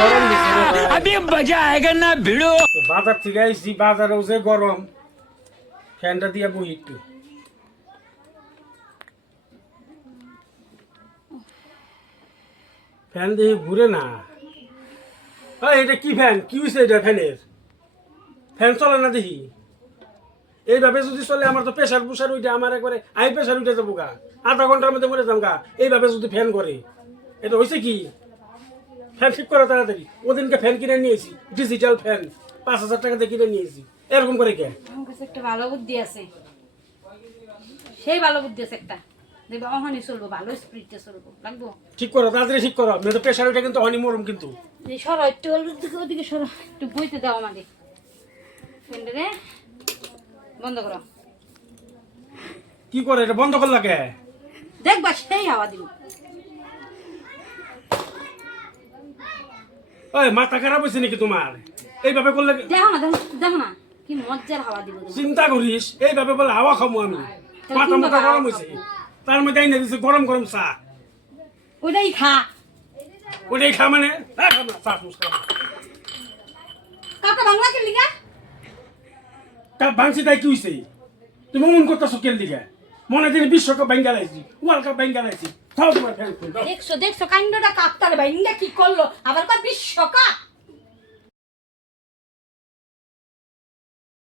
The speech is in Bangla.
গরম দিছে রে ভাই। अभी मजा आएगा ना भिड़ो। বাজার থেকে আইছি, বাজারেও যে গরম, ফ্যানটা দিয়ে বই একটু। ফ্যান দিয়ে ঘুরে না। এটা কি ফ্যান? কি হয়েছে এটা ফ্যানের? ফ্যান চলে না দেখি। এইভাবে যদি চলে আমার তো প্রেশার পুষার উঠে, আমার একবারে হাই প্রেশার উঠে যাবো গা, আধা ঘন্টার মধ্যে মরে যাবো গা। এইভাবে যদি ফ্যান করে, এটা হয়েছে কি? ফ্যান ঠিক করো তাড়াতাড়ি। ওদিনকে ফ্যান কিনে নিয়েছি, ডিজিটাল ফ্যান, 5,000 টাকা দিয়ে কিনে নিয়েছি। এরকম করে কে? আমার কাছে একটা ভালো বুদ্ধি আছে, সেই ভালো বুদ্ধি আছে একটা, দেখবে অহনি চলবো, ভালো স্পিডে চলবো, লাগবো। ঠিক করো তাড়াতাড়ি, ঠিক করো, মেয়ে তো প্রেশার উঠে কিন্তু অনি মরম কিন্তু। এই সরো একটু, ওদিকে ওদিকে সরো, একটু বইতে দাও আমাকে। ফ্যানটারে বন্ধ করো। কি করে এটা বন্ধ করলা কে? দেখবা সেই হাওয়া দিব। ওই মাথা খারাপ হয়েছে নাকি তোমার? এইভাবে করলে দেখো না, দেখো দেখো না, কি মজার হাওয়া দিব তুমি। চিন্তা করিস, এইভাবে বলে হাওয়া খামো আমি। মাথা মাথা গরম হয়েছে, তার মধ্যে আইনা দিচ্ছে গরম গরম চা। ওইটাই খা। ওটাই খা মানে? হ্যাঁ, খাম না, চা চুস খাম। কাকা বাংলা কে লিগা? ভাঙছি তাই কি হয়েছে? তুমি মন করতেছো কেন দিকে? মনে দিন বিশ্বকাপ ব্যাঙ্গা লাইছি, ওয়ার্ল্ড কাপ ব্যাঙ্গা লাইছি। খাও তোমার ফ্যান খুল, দাও। দেখছো দেখছো কাণ্ডটা কাপ্তার ভাই, কি করলো আবার কয় বিশ্বকাপ।